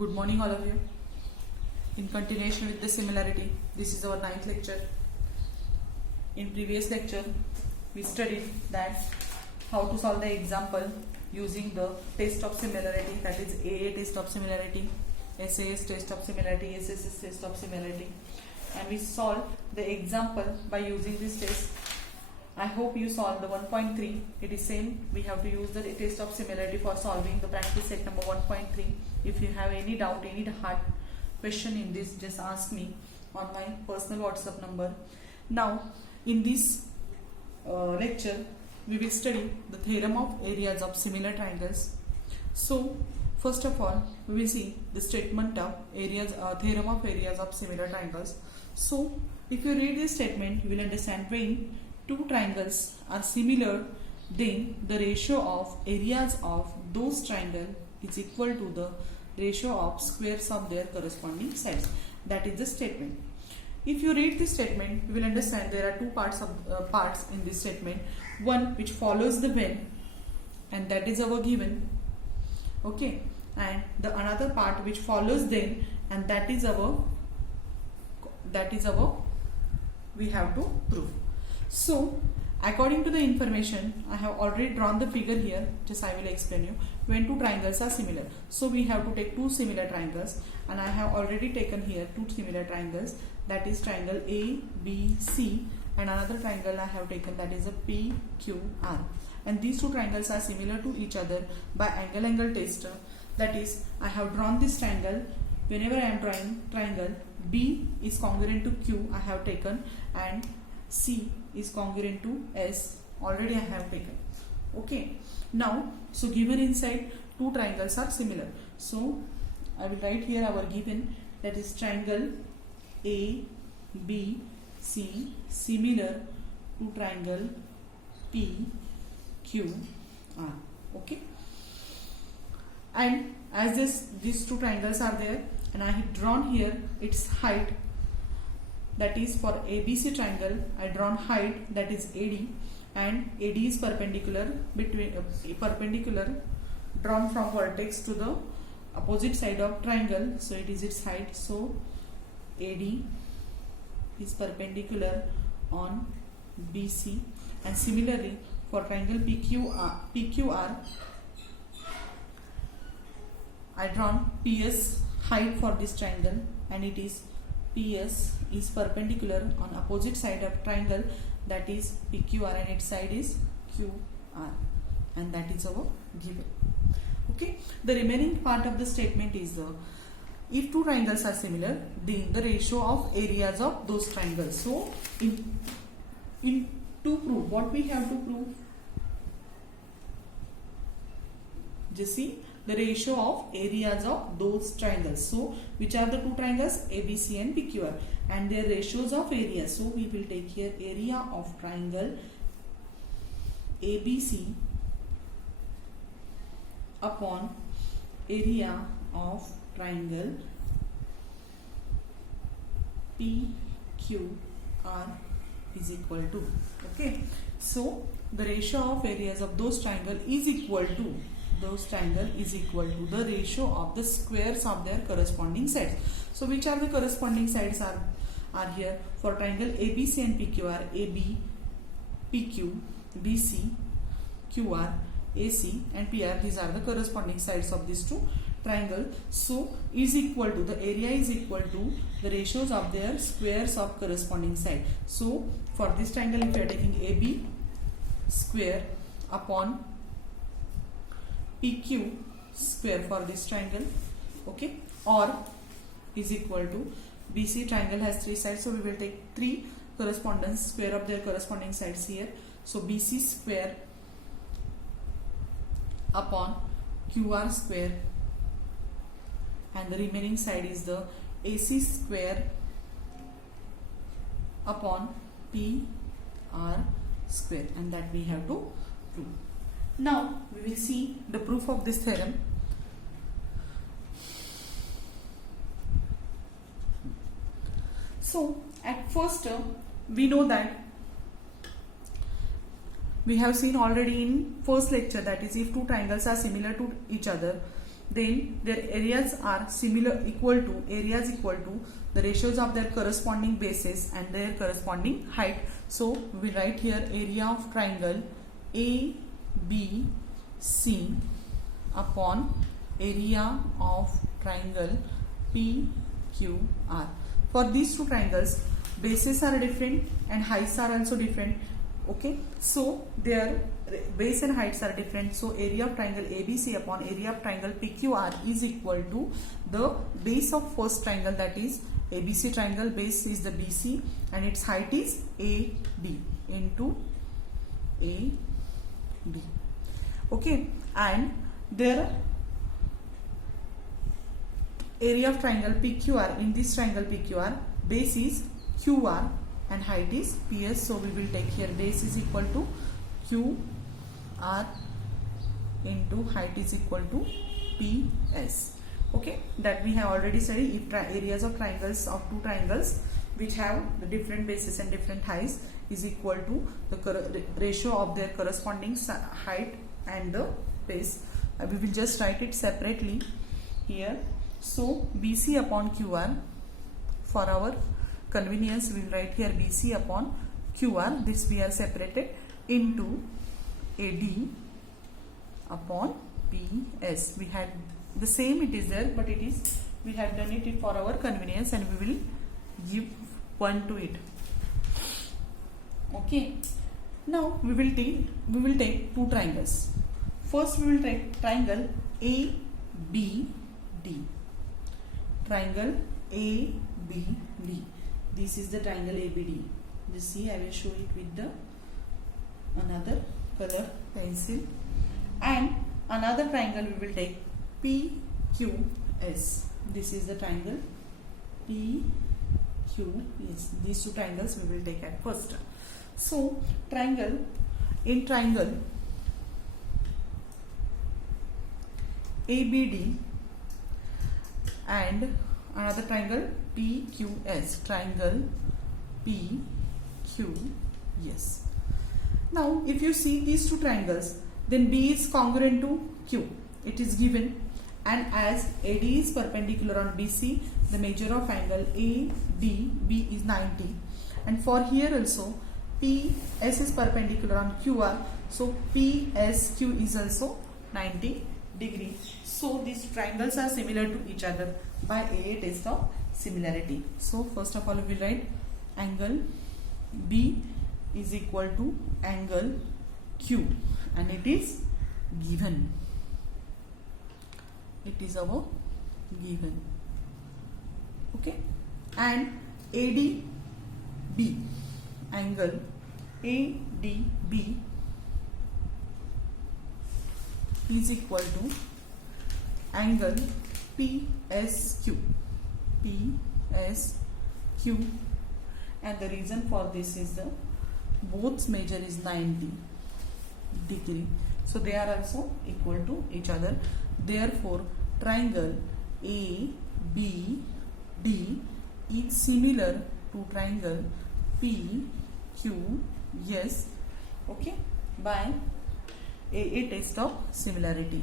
Good morning all of you. In continuation with the similarity, this is our 9th lecture. In previous lecture, we studied that how to solve the example using the test of similarity, that is AA test of similarity, SAS test of similarity, SSS test of similarity, and we solved the example by using this test. I hope you solved the 1.3. It is same. We have to use the test of similarity for solving the practice set number 1.3. If you have any doubt, any hard question in this, just ask me on my personal WhatsApp number. Now, in this lecture, we will study the theorem of areas of similar triangles. So, first of all, we will see the statement of areas, theorem of areas of similar triangles. So, if you read this statement, you will understand when two triangles are similar, then the ratio of areas of those triangles is equal to the ratio of squares of their corresponding sides. That is the statement. If you read this statement, you will understand there are two parts in this statement. One which follows the when, and that is our given. Okay, and the another part which follows then, and that is our we have to prove. So, according to the information, I have already drawn the figure here. Just I will explain you. When two triangles are similar, so we have to take two similar triangles, and I have already taken here two similar triangles. That is triangle ABC, and another triangle I have taken, that is a PQR. And these two triangles are similar to each other by angle test. That is, I have drawn this triangle. Whenever I am drawing triangle, B is congruent to Q, I have taken, and C is congruent to S, already I have taken. Okay, now, so given inside two triangles are similar. So, I will write here our given, that is triangle A, B, C similar to triangle P, Q, R. Okay, and as these two triangles are there, and I have drawn here its height. That is for ABC triangle, I drawn height, that is AD, and AD is perpendicular drawn from vertex to the opposite side of triangle. So it is its height. So AD is perpendicular on BC, and similarly for triangle PQR, I drawn PS height for this triangle, and it is PS is perpendicular on opposite side of triangle, that is PQR, and its side is QR, and that is our given. Okay, the remaining part of the statement is if two triangles are similar, then the ratio of areas of those triangles. So in to prove, what we have to prove? Just see the ratio of areas of those triangles. So which are the two triangles? ABC and PQR, and their ratios of areas. So we will take here area of triangle ABC upon area of triangle PQR is equal to. Okay, so the ratio of areas of those triangle is equal to the ratio of the squares of their corresponding sides. So which are the corresponding sides are here for triangle ABC and PQR? AB, PQ, BC, QR, AC, and PR. These are the corresponding sides of these two triangles. So is equal to, the area is equal to the ratios of their squares of corresponding side. So for this triangle, if you are taking AB square upon PQ square for this triangle, okay, or is equal to BC triangle has three sides, so we will take three correspondence square of their corresponding sides here. So BC square upon QR square, and the remaining side is the AC square upon PR square, and that we have to prove. Now we will see the proof of this theorem. So at first we know that we have seen already in first lecture, that is if two triangles are similar to each other, then their areas are equal to the ratios of their corresponding bases and their corresponding height. So we write here area of triangle ABC upon area of triangle PQR. For these two triangles, bases are different and heights are also different. Okay, so their base and heights are different. So area of triangle ABC upon area of triangle PQR is equal to the base of first triangle, that is ABC triangle. Base is the BC and its height is AB into AB. Okay, and their area of triangle PQR, in this triangle PQR, base is QR and height is PS. So we will take here base is equal to QR into height is equal to PS. Okay, that we have already studied. If areas of triangles of two triangles which have the different bases and different heights is equal to the ratio of their corresponding height and the base, we will just write it separately here. So BC upon QR, for our convenience we will write here BC upon QR, this we are separated, into AD upon PS. We had the same, it is there, but it is, we have done it for our convenience and we will give 1 to it. Okay, now we will take two triangles. First we will take triangle ABD. Triangle ABD. This is the triangle ABD. You see, I will show it with the another color pencil. And another triangle we will take PQS. This is the triangle PQS. These two triangles we will take at first. So triangle ABD and another triangle PQS, triangle PQS. Now if you see these two triangles, then B is congruent to Q, it is given, and as AD is perpendicular on BC, the measure of angle ADB is 90, and for here also PS is perpendicular on QR, so PSQ is also 90 degree. So these triangles are similar to each other by a test of similarity. So first of all we will write angle B is equal to angle Q, and it is given. It is our given. Okay, and ADB, angle ADB is equal to angle PSQ, and the reason for this is the both measure is 90 degree, so they are also equal to each other. Therefore triangle ABD is similar to triangle PQS, okay, by a test of similarity.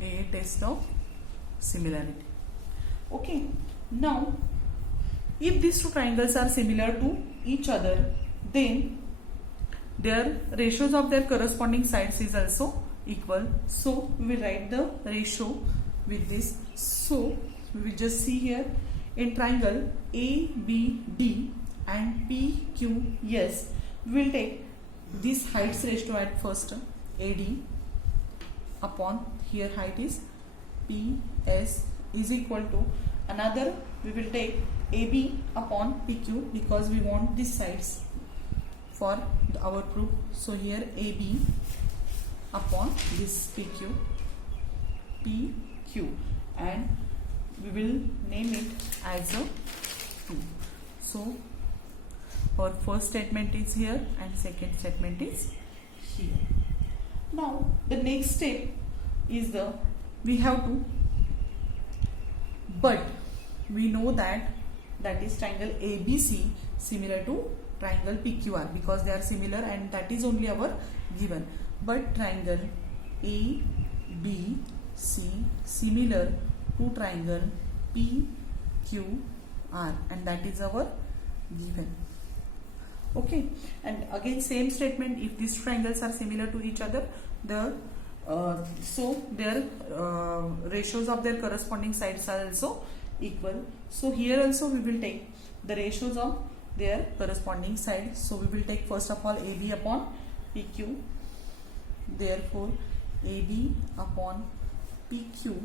A test of similarity. Okay, now if these two triangles are similar to each other, then their ratios of their corresponding sides is also equal. So we will write the ratio with this. So we will just see here in triangle ABD and PQS, we will take this heights ratio at first, AD upon here height is PS is equal to another, we will take AB upon PQ because we want these sides for our proof. So here AB upon this PQ, and we will name it as a 2. So our first statement is here and second statement is here. Now the next step is we have to, but we know that is triangle ABC similar to triangle PQR because they are similar and that is only our given. But triangle ABC similar to triangle PQR and that is our given. Okay, and again same statement, if these triangles are similar to each other, so their ratios of their corresponding sides are also equal. So here also we will take the ratios of their corresponding sides. So we will take first of all AB upon PQ. Therefore AB upon PQ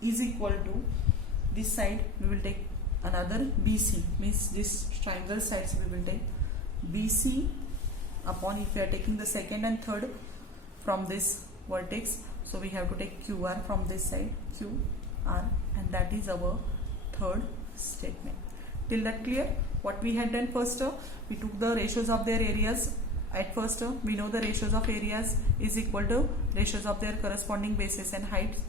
is equal to this side we will take another BC, means this triangle sides we will take BC upon, if we are taking the second and third from this vertex, so we have to take QR from this side, QR, and that is our third statement. Till that clear? What we had done first, we took the ratios of their areas. At first we know the ratios of areas is equal to ratios of their corresponding bases and heights.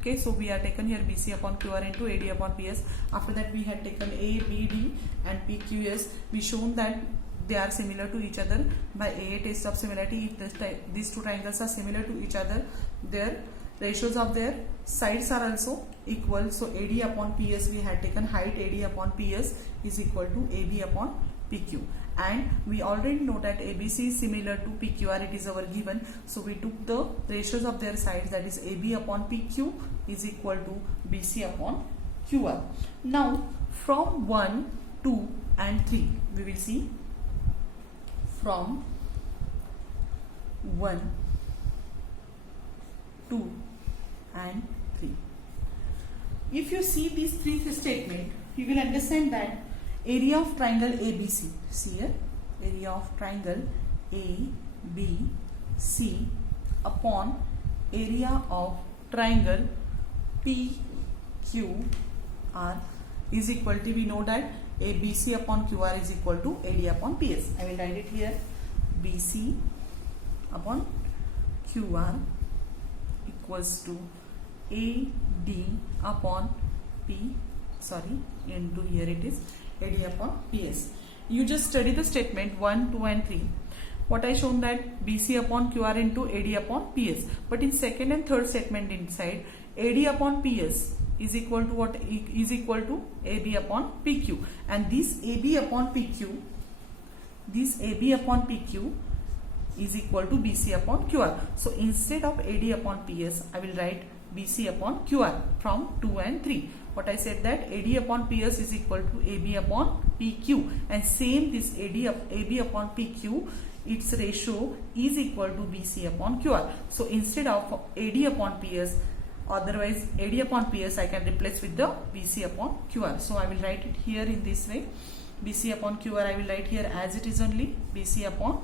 Okay, so we are taken here BC upon QR into AD upon PS. After that we had taken ABD and PQS. We shown that they are similar to each other by AA test of similarity. If these two triangles are similar to each other, their ratios of their sides are also equal. So AD upon PS we had taken height AD upon PS is equal to AB upon PQ. And we already know that ABC is similar to PQR, it is our given. So we took the ratios of their sides, that is AB upon PQ is equal to BC upon QR. Now from 1, 2 and 3 we will see. From 1, 2 and 3. If you see these three statements, you will understand that area of triangle ABC, see here, area of triangle ABC upon area of triangle PQR is equal to, we know that ABC upon QR is equal to AD upon PS. I will write it here, BC upon QR equals to AD upon into here it is AD upon PS. You just study the statement 1, 2 and 3. What I shown that BC upon QR into AD upon PS. But in second and third statement inside, AD upon PS is equal to what? Is equal to AB upon PQ. And this AB upon PQ is equal to BC upon QR. So instead of AD upon PS, I will write BC upon QR from 2 and 3. What I said that AD upon PS is equal to AB upon PQ, and same this AB upon PQ, its ratio is equal to BC upon QR. So instead of AD upon PS, otherwise AD upon PS I can replace with the BC upon QR. So I will write it here in this way. BC upon QR I will write here as it is only BC upon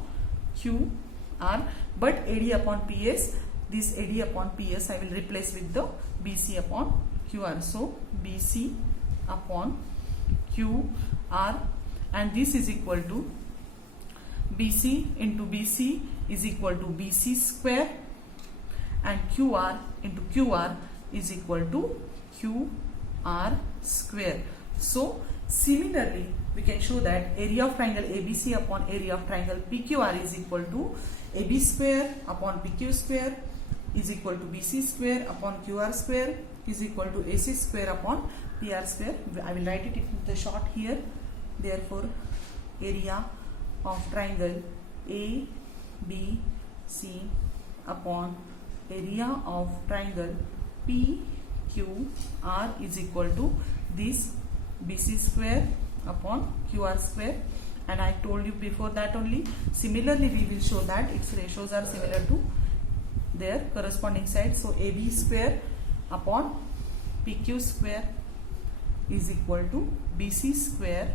QR, but AD upon PS, this AD upon PS I will replace with the BC upon QR. So BC upon QR, and this is equal to BC into BC is equal to BC square, and QR into QR is equal to QR square. So similarly we can show that area of triangle ABC upon area of triangle PQR is equal to AB square upon PQ square is equal to BC square upon QR square is equal to AC square upon PR square. I will write it in the short here. Therefore area of triangle ABC upon area of triangle PQR is equal to this BC square upon QR square. And I told you before that only, similarly we will show that its ratios are similar to their corresponding sides. So AB square upon PQ square is equal to BC square,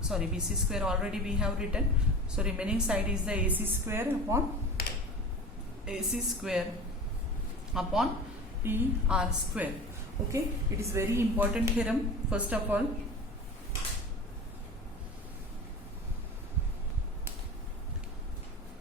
sorry, BC square already we have written, so remaining side is the AC square upon AC square upon PR square. Okay, it is very important theorem. First of all,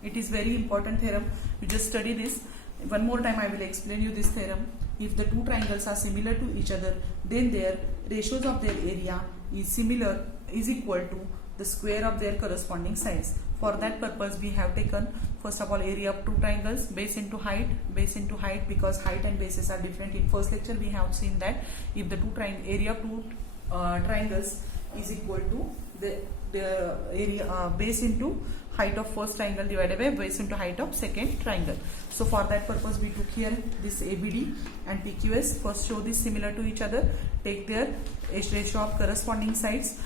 it is very important theorem. You just study this. One more time I will explain you this theorem. If the two triangles are similar to each other, then their ratios of their area is equal to the square of their corresponding sides. For that purpose we have taken first of all area of two triangles, base into height, because height and bases are different. In first lecture we have seen that if the area of two triangles is equal to the area base into height of first triangle divided by base into height of second triangle. So for that purpose we took here this ABD and PQS. First show this similar to each other, take their ratio of corresponding sides.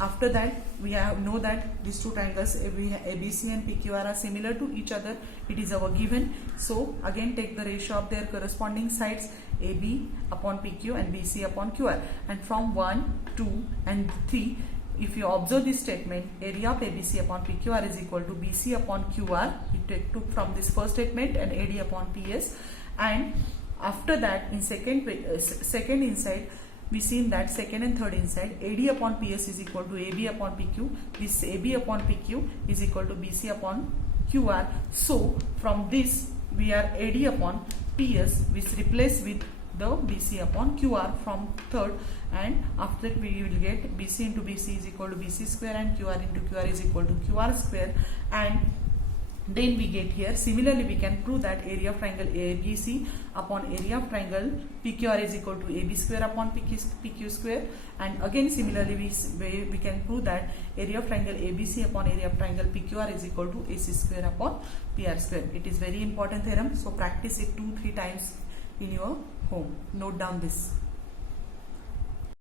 After that we know that these two triangles ABC and PQR are similar to each other. It is our given. So again take the ratio of their corresponding sides, AB upon PQ and BC upon QR. And from 1, 2 and 3, if you observe this statement, area of ABC upon PQR is equal to BC upon QR. We took from this first statement and AD upon PS. And after that in second inside, we seen that second and third inside, AD upon PS is equal to AB upon PQ. This AB upon PQ is equal to BC upon QR. So from this we are AD upon PS, which replace with the BC upon QR from third, and after that we will get BC into BC is equal to BC square and QR into QR is equal to QR square. And then we get here, similarly we can prove that area of triangle ABC upon area of triangle PQR is equal to AB square upon PQ square. And again similarly we can prove that area of triangle ABC upon area of triangle PQR is equal to AC square upon PR square. It is very important theorem, so practice it 2-3 times in your home. Note down this.